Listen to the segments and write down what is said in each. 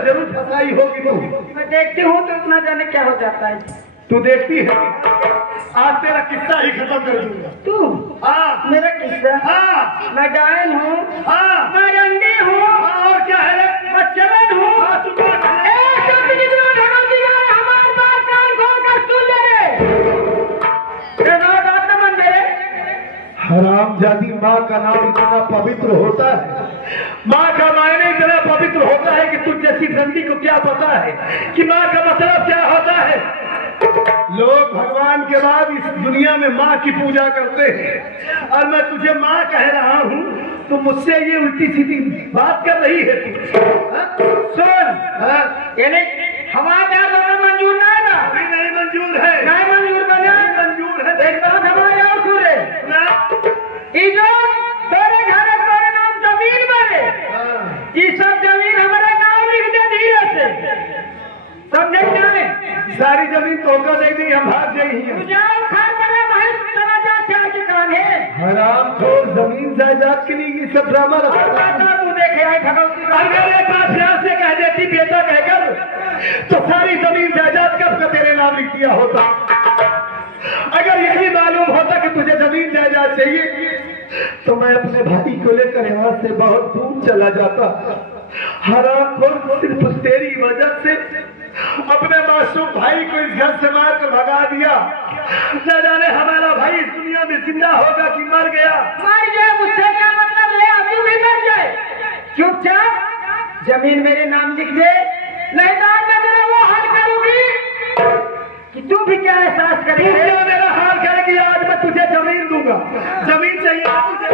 जरूर फंसाई होगी तू। मैं देखती हूँ तो इतना जाने क्या हो जाता है। तू देखती है, आज तेरा किस्सा ही खत्म कर दूंगा। तू? हाँ। मेरा किस्सा? हाँ। मैं डायन हूँ। हाँ। मैं रंडी हूँ। हाँ, और क्या है? मैं चलन हूँ। हाँ, तू हमारे पास कान खोल कर सुन ले। हरामजादी, माँ का नाम इतना पवित्र होता है, माँ का मायने इतना पवित्र होता है कि तुझ जैसी रंडी को क्या पता है कि माँ का मतलब क्या होता है। लोग भगवान के बाद इस दुनिया में माँ की पूजा करते हैं, और मैं तुझे माँ कह रहा हूँ तो मुझसे ये उल्टी सीधी बात कर रही है तू। सुन, यानी हमारे यहाँ लोग मंजूर नहीं ना? नहीं मंजूर है। नहीं मंजूर बना? मंजूर है। एक बात हमारे और सुने, तेरे घर तेरे नाम जमीन बने, ये सब जमीन हमारे नाम लिख दे धीरे से, समझे क्या? सारी जमीन तोड़कर दे दी, हम भाग गई हैं। हराम को जमीन जायदाद के लिए ये सब ड्रामा रखा। देखे मेरे पास यहाँ से कह देती बेटा कहकर तो सारी जमीन जायदाद कब का तेरे नाम लिख दिया होता। अगर यही मालूम होता कि तुझे जमीन जायदाद चाहिए तो मैं अपने भाई को लेकर यहाँ से बहुत दूर चला जाता। हराम को सिर्फ तेरी वजह से अपने मासूम भाई को इस घर से मारकर भगा दिया। न जाने हमारा भाई इस दुनिया में जिंदा होगा कि मर गया। मर जाए मुझसे क्या मतलब है? अभी भी मर जाए। चुपचाप जमीन मेरे नाम लिख दे, नहीं तो मैं तेरा वो हाल करूंगी कि तू भी क्या एहसास करेगी। मेरा हाल करेगी, आज मैं तुझे जमीन दूंगा। जमीन चाहिए तुझे।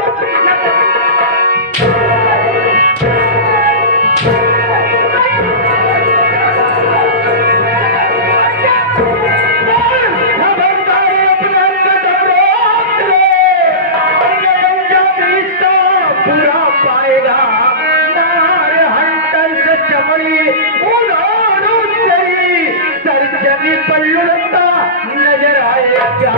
नजर आएगा क्या?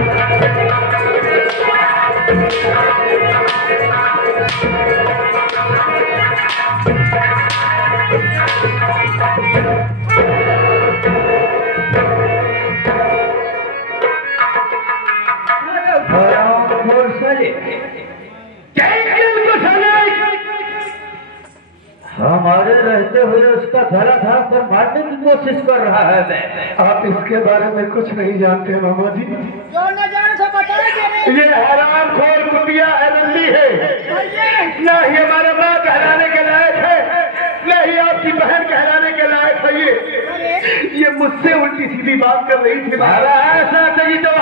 हमारे रहते हुए उसका गला था पर मारने की कोशिश कर रहा है। मैं आप इसके बारे में कुछ नहीं जानते मामा जी। जो न जाने तो बताएंगे। ये हराम खोर कुतिया है, रंडी है, न ही हमारा माँ कहलाने के लायक है, न ही आपकी बहन कहलाने के लायक है। ये मुझसे उल्टी सीधी बात कर रही थी। ऐसा सही तो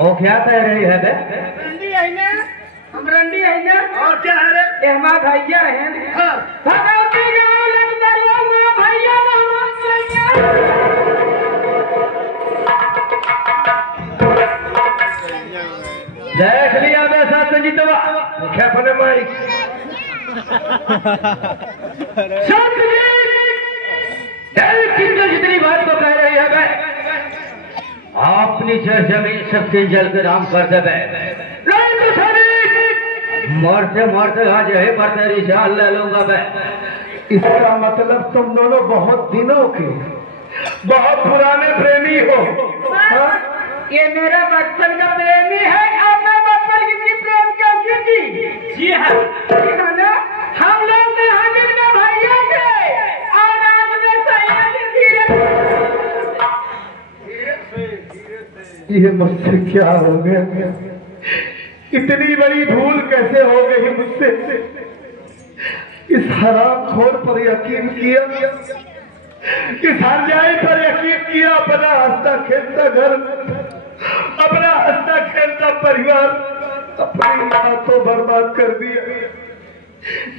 वो क्या कह रही है? रंडी है ना, हम रंडी है ना। और क्या है रे? ये हमारा भैया है। हाँ। भगवती गाँव लग दरिया में भैया ना देख लिया वैसा संजीतवा क्या फने मारी। जितनी बात को कह रही है मैं अपनी जमीन सबसे जल के नाम कर दे। मरते मरते आज यही पर तेरी जान ले लूंगा मैं। इसका मतलब तुम दोनों बहुत दिनों के बहुत पुराने प्रेमी हो। ये मेरा बचपन का प्रेमी है और मैं बचपन की प्रेम क्यों की थी? जी हाँ, हम लोग तो हाजिर में भैया थे और आज में ये मुझसे क्या हो गया? इतनी बड़ी भूल कैसे हो गई मुझसे? इस हरामखोर पर यकीन किया, इस हरजाई पर यकीन किया, अपना हंसता खेलता घर, अपना हंसता खेलता परिवार अपने हाथों बर्बाद कर दिया।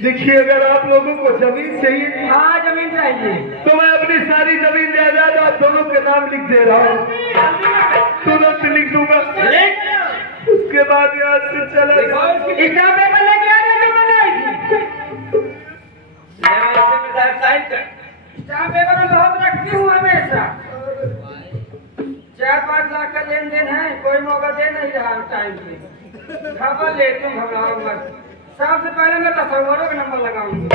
देखिए, अगर आप लोगों को जमीन चाहिए, हाँ जमीन चाहिए, तो मैं अपनी सारी जमीन जायदाद आप दोनों के नाम लिख दे रहा हूँ। तुरंत लिख दूंगा, उसके बाद यहाँ से चला बहुत रखती हूँ हमेशा। 4-5 लाख का लेन देन है, कोई मौका दे नहीं रहा टाइम पे। खबर लेती हूँ, घबराऊंगा। सबसे पहले मैं तस्वीरों का नंबर लगाऊंगा।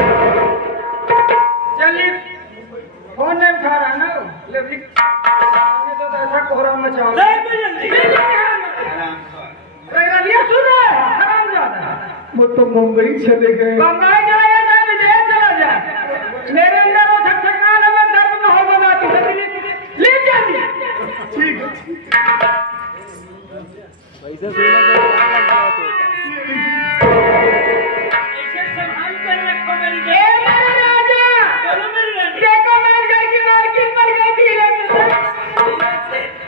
चलिए फोन नहीं उठा रहा ना लेकिन तो ऐसा कोहरा मचा वो तो मुंबई चले गए। बम्बई चला गया था, विदेश चला जाए। मेरे अंदर वो छकछकाल है, मैं दर्द में हो बना तू ले जाती। ठीक है। पैसा से ऐसे संभाल कर रखो मेरी ए मेरे राजा, बोलो मेरी रानी। देखो मैं घर की मालकिन बन गई थी रे।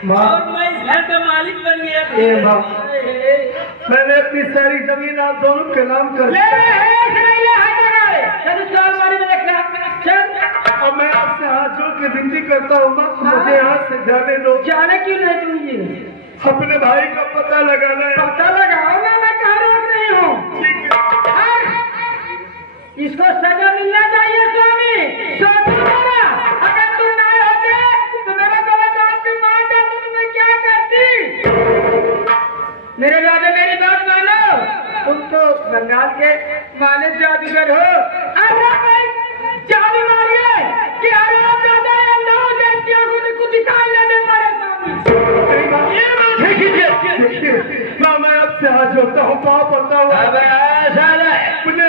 माँ, और मैं इस घर का मालिक बन गया। ए माँ, मैंने अपनी सारी जमीन आप दोनों के नाम कर ले दी। चल और मैं आपसे हाथ जोड़ के विनती करता हूँ माँ, मुझे यहाँ से जाने दो। जाने क्यों नहीं तुम ये अपने भाई का पता लगाना है। पता लगाओ ना, मैं कहाँ रोक रही हूँ। ठीक है। इसको सजा मिलना चाहिए स्वामी। सोचो जरा, अगर तुम ना होते तो मेरा गला काट के मार देता तो मैं क्या करती। मेरे राजा मेरी बात मानो, तुम तो बंगाल के माने जादूगर हो। अरे भाई जादू मारिए कि आराम दादा है, लो जैसियों को दिखाई देने पड़े स्वामी। देखिए माँ, मैं आपसे हाथ जोड़ता हूँ, पाँव पड़ता हूँ। मुझे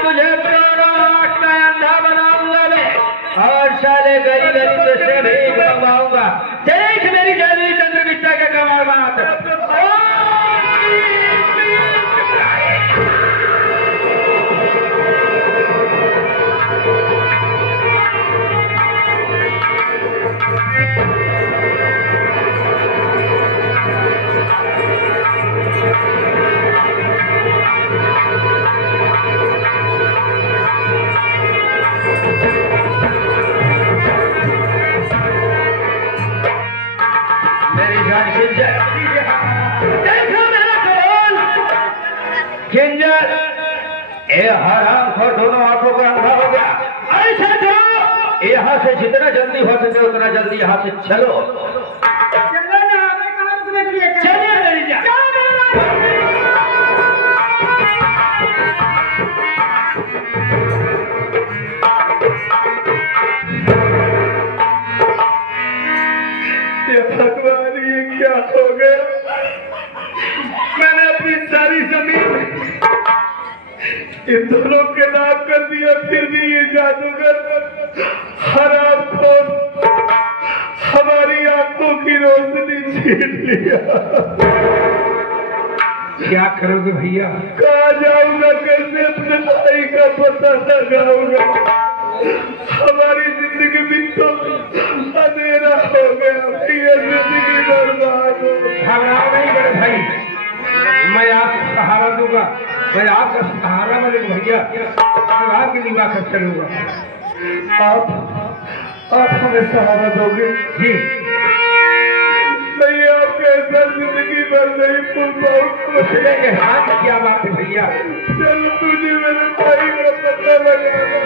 तुझे अंधा बनाऊंगा मैं और साले गली गली से भीख मंगवाऊंगा। देख मेरी जादुई चंद्र बिस्ता के कमाल बात। किंजर, ये हराम खोर दोनों आंखों का अंधा हो गया। ऐसे चलो, यहाँ से जितना जल्दी हो सके उतना जल्दी यहाँ से चलो। चलो ना, हमें कहाँ रुकने के लिए कहा? चलिए मेरी जान। ये भगवान, ये क्या हो गया? मैंने अपनी सारी जमीन इन दोनों के नाम कर दिया, फिर भी ये जादूगर हरामखोर हमारी आंखों की रोशनी छीन लिया। क्या करोगे भैया? कहाँ जाऊंगा, कैसे अपने भाई का पता लगाऊंगा? हमारी जिंदगी में तो अंधेरा हो गया, भैया जिंदगी बर्बाद हो। घबराओ नहीं बड़े भाई, मैं आपको सहारा दूंगा। मैं आपका सहारा बनूंगा भैया, मैं आपकी निभा कर चलूंगा। आप हमें सहारा दोगे? जी नहीं, आप कैसा जिंदगी भर नहीं भूल पाऊंगा। चलेंगे। हाँ क्या बात है भैया? चल तुझे मेरे भाई का पता लगाना।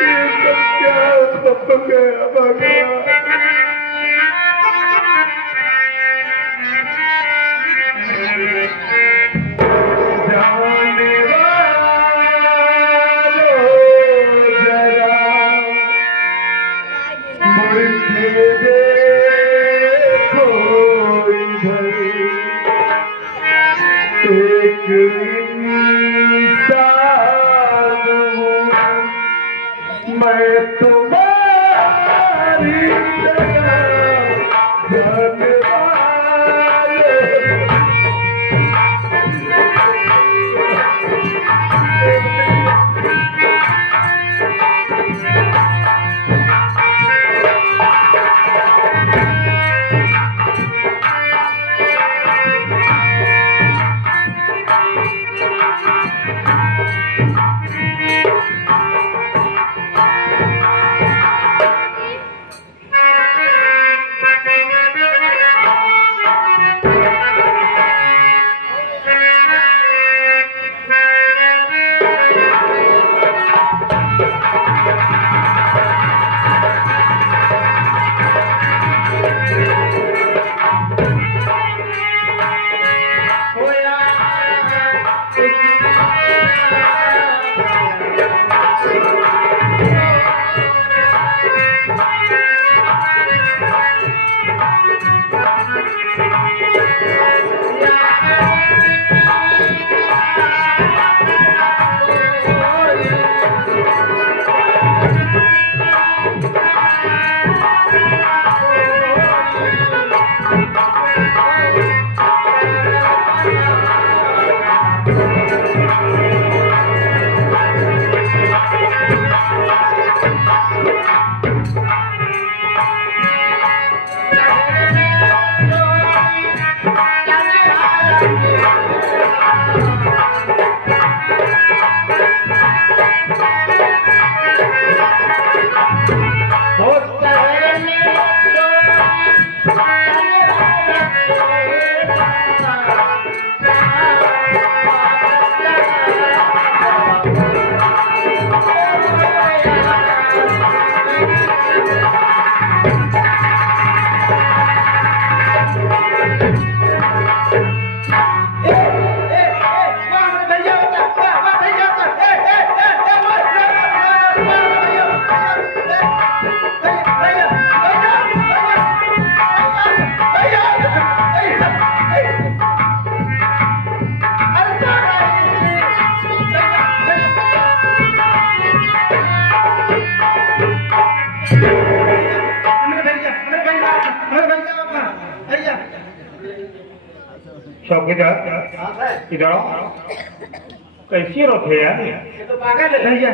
ये सब क्या हो गया भगवान? जाने वालों जरा मुड़ के देखो इधर, एक दिन चौकीदार इधर आओ। कैसी रोते यार? ये तो पागल है भैया।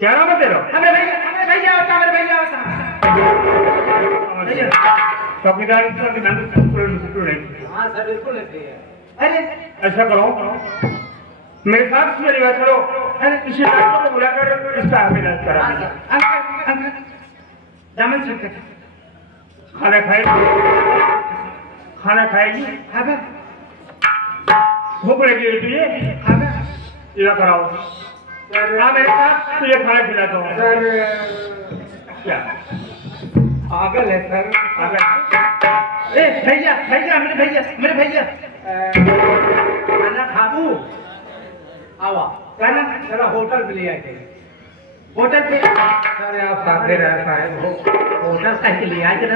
क्या नाम है तेरा? हमें भैया होता, हमें भैया होता। चौकीदार स्टूडेंट। हाँ सर बिल्कुल है। अरे ऐसा करो, मेरे साथ मेरी बात करो। अरे किसी डॉक्टर को बुलाकर इसका इलाज करा। अंकल दामन से खाना खाएगी? खाना खाएगी? हाँ भूख लगी है तुझे? हाँ इधर कराओ। हाँ मेरे साथ तुझे खाना खिलाता हूँ। सर क्या पागल है सर? पागल? ए भैया भैया मेरे भैया खाना खाबू आवा खाना जरा होटल पे ले आए थे। होटल पे अरे आप सामने रहता है होटल से ले आए थे,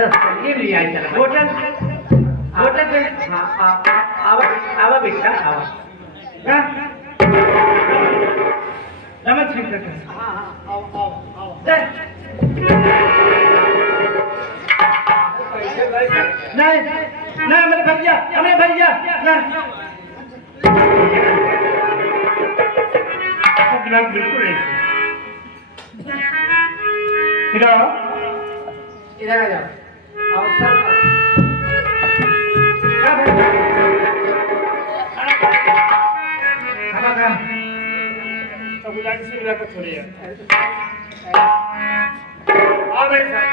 ये ले आए थे होटल पे। हाँ आवा बेटा आवा। नमस्ते नहीं नहीं मेरे भैया बिल्कुल इधर आओ। इधर आ जाओ। आओ सर से मिला कर छोड़िए। आओ मेरे साथ।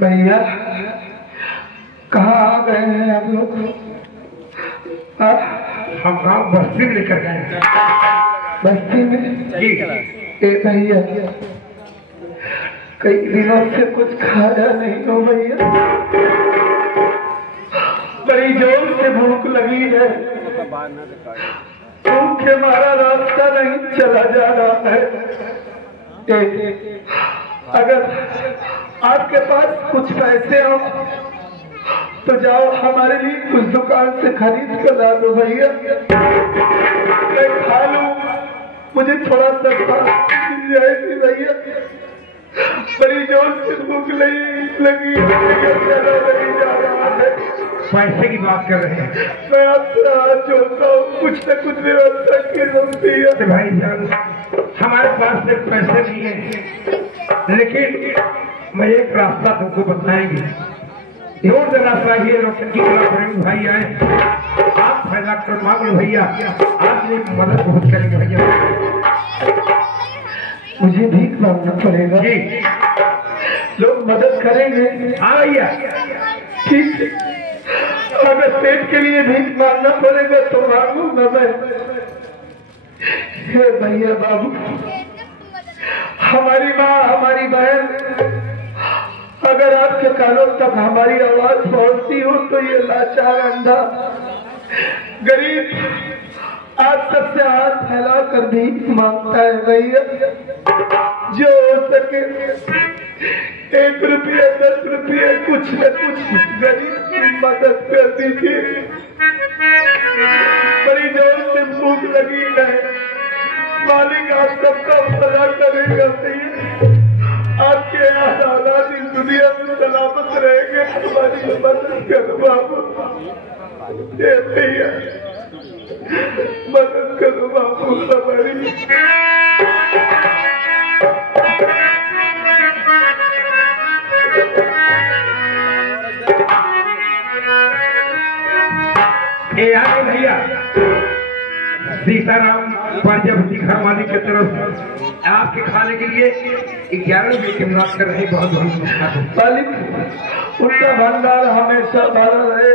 भैया कहाँ आ गए हैं आप लोग? हम गाँव बस्ती में लेकर गए। बस्ती में? जी। ए भैया कई दिनों से कुछ खाया नहीं हो भैया, बड़ी जोर से भूख लगी है। भूख के मारा रास्ता नहीं चला जा रहा है। अगर आपके पास कुछ पैसे हो तो जाओ हमारे लिए कुछ दुकान से खरीद कर ला दो भैया, मैं खा लूं, मुझे थोड़ा सस्ता मिल जाएगी भैया। बड़ी जोर से भूख लगी चला नहीं जा रहा है। पैसे की बात कर रहे हैं? मैं आपसे हाथ जोड़ता हूँ, कुछ न कुछ व्यवस्था की भैया। भाई हमारे पास सिर्फ पैसे नहीं है, लेकिन मैं एक रास्ता तुमको बताएंगे। जोर से रास्ता ही रोशन की भाई आए, आप फैला कर मांग लो भैया, आपने मदद बहुत करेंगे भैया। मुझे भीख मांगना पड़ेगा? जी। लोग मदद करेंगे? हाँ भैया। ठीक है, अगर पेट के लिए भीख मांगना पड़ेगा तो मांगूंगा मैं। हे भैया बाबू, हमारी माँ हमारी बहन अगर आपके कानों तक हमारी आवाज पहुंचती हो तो ये लाचार अंधा गरीब आप सबसे हाथ फैला कर भीख मांगता है भैया। जो हो सके 1 रुपया 10 रुपया कुछ न कुछ गरीब की मदद कर दीजिए। बड़ी जोर से भूख लगी है, मालिक आप सबका भला करेगा भैया। आपके यहाँ औलाद इस दुनिया में सलामत रहेंगे, हमारी मदद करो बाबू। भैया मदद करो बाबू हमारी। भैया सीताराम प्रजापति घर मालिक की तरफ आपके खाने के लिए 11 रुपये की मदद कर रहे, बहुत बहुत मालिक उनका भंडार हमेशा भरा रहे।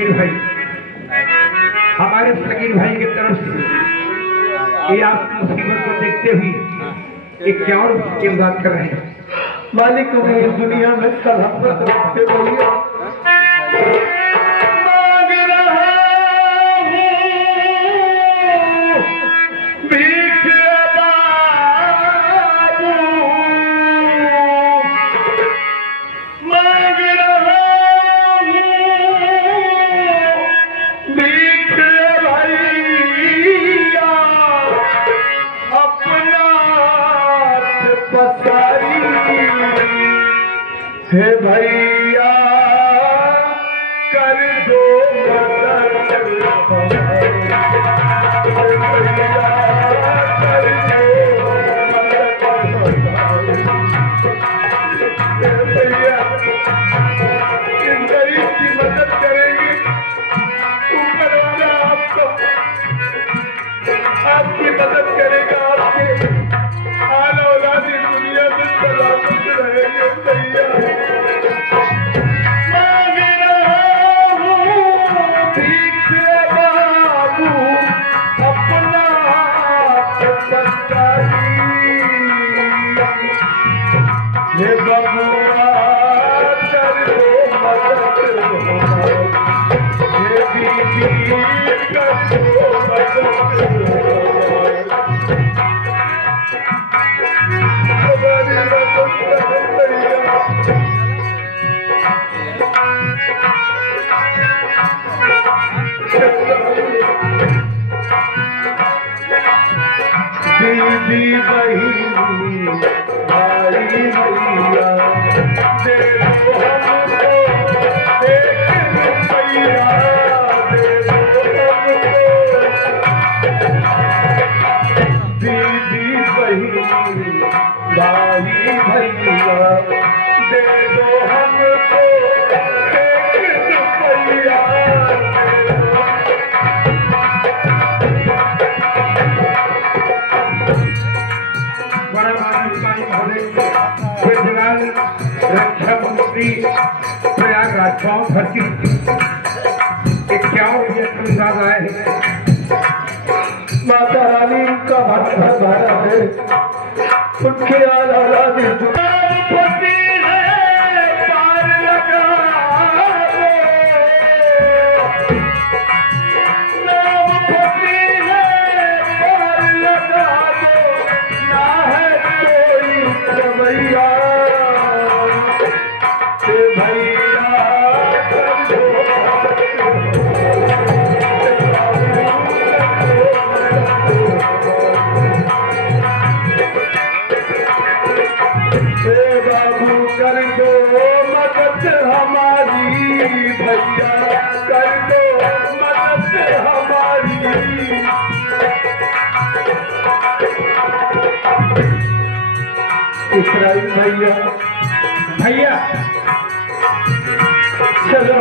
सगीर भाई, हमारे सगीर भाई की तरफ से ये आप मुसीबत को देखते हुए एक क्या और की बात कर रहे हैं। मालिक ने इस दुनिया में सलामत रखे बोलिए। मांग रहा हूँ भीख बाबू, मांग रहा हूँ भीख भैया, अपना पसारी हे भैया कर दो मदद, भैया इस गरीब की मदद करेंगे, ऊपर वाला आपको आपकी मदद करेगा, आपके आने वाली दुनिया में सलामत रहेंगे। भैया मांग रहा हूँ भीख बाबू, अपना पसारी हे बबुआ कर दो मदद, हे बीबी कर दो मदद, दीदी बहिनी भाई भैया दे दो हमको एक रुपया, दे दो हमको दीदी बहिनी भाई भैया दे दो हमको एक रुपया। रक्षा मंत्री प्रयागराज गांव भर्ती क्या आए हैं। माता रानी का भारत है, उनके आला फंसी है पार लगा दो, नाव फंसी है पार लगा दो, ना है कोई रवैया भैया कर दो, बाबू कर दो मदद हमारी, भैया कर दो मदद हमारी। इसराइल भैया भैया चलो